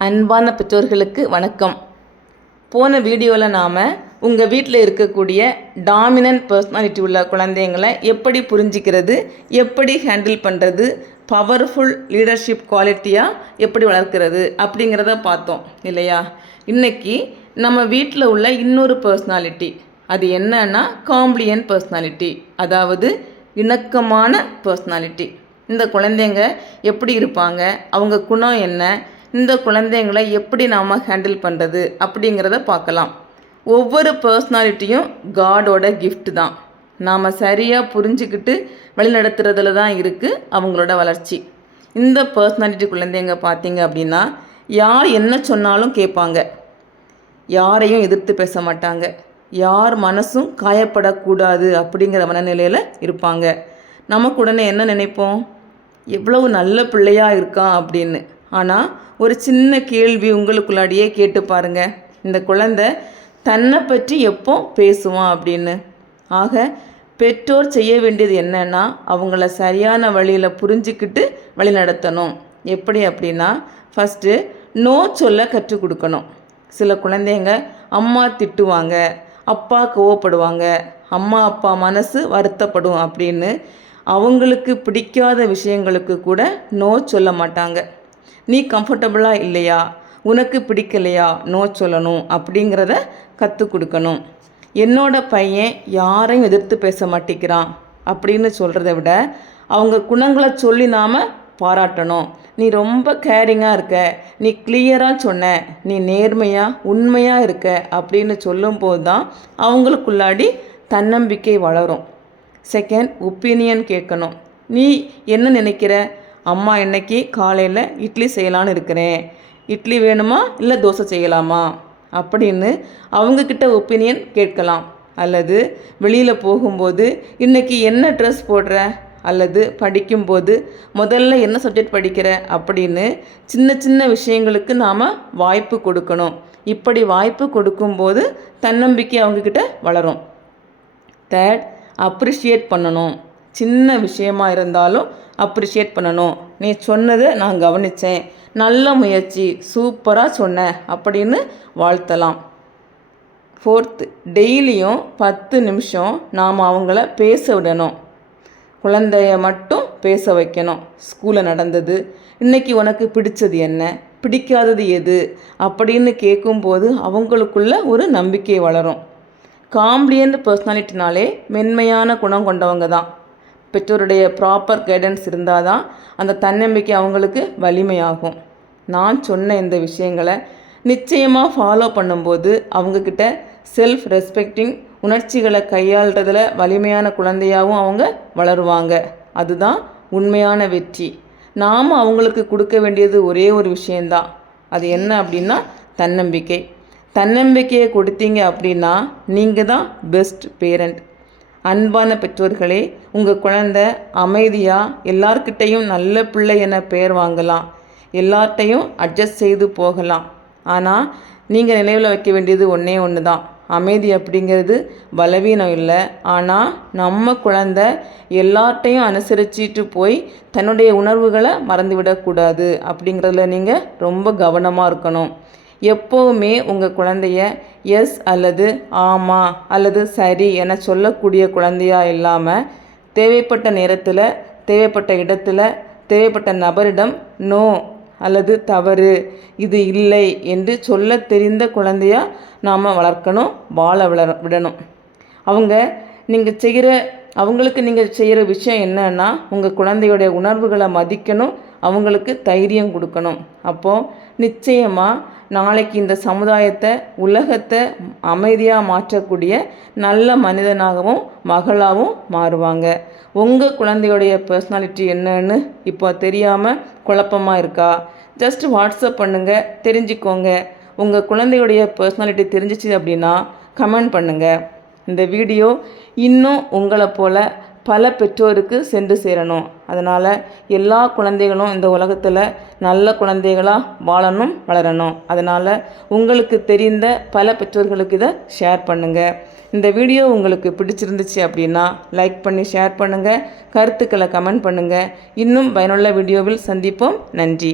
அன்பான பெற்றோர்களுக்கு வணக்கம். போன வீடியோவில் நாம் உங்கள் வீட்டில் இருக்கக்கூடிய டாமினன்ட் பர்சனாலிட்டி உள்ள குழந்தைங்களை எப்படி புரிஞ்சிக்கிறது எப்படி ஹேண்டில் பண்ணுறது பவர்ஃபுல் லீடர்ஷிப் குவாலிட்டியாக எப்படி வளர்க்கிறது அப்படிங்கிறத பார்த்தோம் இல்லையா? இன்னைக்கு நம்ம வீட்டில் உள்ள இன்னொரு பர்சனாலிட்டி அது என்னன்னா காம்ப்ளியன் பர்சனாலிட்டி அதாவது இணக்கமான பர்சனாலிட்டி இந்த குழந்தைங்க எப்படி இருப்பாங்க அவங்க குணம் என்ன இந்த குழந்தைங்களை எப்படி நாம் ஹேண்டில் பண்ணுறது அப்படிங்கிறத பார்க்கலாம். ஒவ்வொரு பர்சனாலிட்டியும் காடோட கிஃப்ட் தான். நாம் சரியாக புரிஞ்சுக்கிட்டு வழிநடத்துறதுல தான் இருக்குது அவங்களோட வளர்ச்சி. இந்த பர்சனாலிட்டி குழந்தைங்க பார்த்தீங்க அப்படின்னா யார் என்ன சொன்னாலும் கேட்பாங்க. யாரையும் எதிர்த்து பேச மாட்டாங்க. யார் மனசும் காயப்படக்கூடாது அப்படிங்கிற மனநிலையில் இருப்பாங்க. நமக்கு உடனே என்ன நினைப்போம்? எவ்வளவு நல்ல பிள்ளையாக இருக்கான் அப்படின்னு. ஆனால் ஒரு சின்ன கேள்வி உங்களுக்குள்ளாடியே கேட்டு பாருங்கள் இந்த குழந்தை தன்னை பற்றி எப்போ பேசுவான் அப்படின்னு? ஆக பெற்றோர் செய்ய வேண்டியது என்னன்னா அவங்கள சரியான வழியில் புரிஞ்சுக்கிட்டு வழி நடத்தணும். எப்படி அப்படின்னா ஃபஸ்ட்டு நோ சொல்ல கற்றுக் கொடுக்கணும். சில குழந்தைங்க அம்மா திட்டுவாங்க அப்பா கோவப்படுவாங்க அம்மா அப்பா மனசு வருத்தப்படும் அப்படின்னு அவங்களுக்கு பிடிக்காத விஷயங்களுக்கு கூட நோ சொல்ல மாட்டாங்க. நீ கம்ஃபர்டபுளாக இல்லையா? உனக்கு பிடிக்கலையா? நோ சொல்லணும். அப்படிங்கிறத கற்றுக் கொடுக்கணும். என்னோட பையன் யாரையும் எதிர்த்து பேச மாட்டேங்கிறான் அப்படின்னு சொல்கிறத விட அவங்க குணங்களை சொல்லி நாம் பாராட்டணும். நீ ரொம்ப கேரிங்காக இருக்க. நீ கிளியராக சொன்ன. நீ நேர்மையாக உண்மையாக இருக்க அப்படின்னு சொல்லும்போது தான் அவங்களுக்குள்ளாடி தன்னம்பிக்கை வளரும். செகண்ட் ஒப்பீனியன் கேட்கணும். நீ என்ன நினைக்கிற? அம்மா இன்னைக்கு காலையில் இட்லி செய்யலான்னு இருக்கிறேன். இட்லி வேணுமா? இல்லை தோசை செய்யலாமா? அப்படின்னு அவங்கக்கிட்ட ஒப்பீனியன் கேட்கலாம். அல்லது வெளியில் போகும்போது இன்றைக்கி என்ன ட்ரெஸ் போடுற? அல்லது படிக்கும்போது முதல்ல என்ன சப்ஜெக்ட் படிக்கிற? அப்படின்னு சின்ன சின்ன விஷயங்களுக்கு நாம் வாய்ப்பு கொடுக்கணும். இப்படி வாய்ப்பு கொடுக்கும்போது தன்னம்பிக்கை அவங்கக்கிட்ட வளரும். தேர்ட் அப்ரிஷியேட் பண்ணணும். சின்ன விஷயமா இருந்தாலும் அப்ரிஷியேட் பண்ணணும். நீ சொன்னதை நான் கவனித்தேன் நல்ல முயற்சி சூப்பராக சொன்ன அப்படின்னு வாழ்த்தலாம். ஃபோர்த்து டெய்லியும் பத்து நிமிஷம் நாம் அவங்கள பேச விடணும். குழந்தைய மட்டும் பேச வைக்கணும். ஸ்கூலில் நடந்தது இன்றைக்கி உனக்கு பிடிச்சது என்ன? பிடிக்காதது எது? அப்படின்னு கேட்கும்போது அவங்களுக்குள்ள ஒரு நம்பிக்கை வளரும். காம்ப்ளியன்ட் பர்சனாலிட்டினாலே மென்மையான குணம் கொண்டவங்க தான். பெற்றோருடைய ப்ராப்பர் கைடன்ஸ் இருந்தால் தான் அந்த தன்னம்பிக்கை அவங்களுக்கு வலிமையாகும். நான் சொன்ன இந்த விஷயங்களை நிச்சயமாக ஃபாலோ பண்ணும்போது அவங்கக்கிட்ட செல்ஃப் ரெஸ்பெக்டிங் உணர்ச்சிகளை கையாளுறதுல வலிமையான குழந்தையாகவும் அவங்க வளருவாங்க. அதுதான் உண்மையான வெற்றி. நாம் அவங்களுக்கு கொடுக்க வேண்டியது ஒரே ஒரு விஷயந்தான் அது என்ன அப்படின்னா தன்னம்பிக்கை. தன்னம்பிக்கையை கொடுத்தீங்க அப்படின்னா நீங்கள் தான் பெஸ்ட் பேரண்ட் அன்பான பெற்றோர்களே உங்கள் குழந்தை அமைதியாக எல்லார்கிட்டையும் நல்ல பிள்ளை என பெயர் வாங்கலாம். எல்லார்ட்டையும் அட்ஜஸ்ட் செய்து போகலாம். ஆனால் நீங்கள் நினைவில் வைக்க வேண்டியது ஒன்றே ஒன்று தான் அமைதி அப்படிங்கிறது பலவீனம் இல்லை. ஆனால் நம்ம குழந்த எல்லார்ட்டையும் அனுசரிச்சிட்டு போய் தன்னுடைய உணர்வுகளை மறந்துவிடக்கூடாது அப்படிங்கிறதுல நீங்கள் ரொம்ப கவனமாக இருக்கணும். எப்போவுமே உங்கள் குழந்தைய எஸ் அல்லது ஆமாம் அல்லது சரி என சொல்லக்கூடிய குழந்தையா இல்லாமல் தேவைப்பட்ட நேரத்தில் தேவைப்பட்ட இடத்துல தேவைப்பட்ட நபரிடம் நோ அல்லது தவறு இது இல்லை என்று சொல்ல தெரிந்த குழந்தையாக நாம் வளர்க்கணும் வாழ வளர விடணும். அவங்க நீங்கள் செய்கிற அவங்களுக்கு நீங்கள் செய்கிற விஷயம் என்னன்னா உங்கள் குழந்தையுடைய உணர்வுகளை மதிக்கணும் அவங்களுக்கு தைரியம் கொடுக்கணும். அப்போது நிச்சயமாக நாளைக்கு இந்த சமுதாயத்தை உலகத்தை அமைதியாக மாற்றக்கூடிய நல்ல மனிதனாகவும் மகளாகவும் மாறுவாங்க. உங்கள் குழந்தையுடைய பர்சனாலிட்டி என்னன்னு இப்போ தெரியாமல் குழப்பமாக இருக்கா? ஜஸ்ட் வாட்ஸ்அப் பண்ணுங்கள் தெரிஞ்சுக்கோங்க. உங்கள் குழந்தையுடைய பர்சனாலிட்டி தெரிஞ்சிச்சு அப்படின்னா கமெண்ட் பண்ணுங்கள் இந்த வீடியோ இன்னும் உங்களை போல் பல பெற்றோருக்கு சென்று சேரணும். அதனால் எல்லா குழந்தைகளும் இந்த உலகத்தில் நல்ல குழந்தைகளாக வாழணும் வளரணும். அதனால் உங்களுக்கு தெரிந்த பல பெற்றோர்களுக்கு இதை ஷேர் பண்ணுங்கள் இந்த வீடியோ உங்களுக்கு பிடிச்சிருந்துச்சு அப்படின்னா லைக் பண்ணி ஷேர் பண்ணுங்கள் கருத்துக்களை கமெண்ட் பண்ணுங்கள் இன்னும் பயனுள்ள வீடியோவில் சந்திப்போம். நன்றி.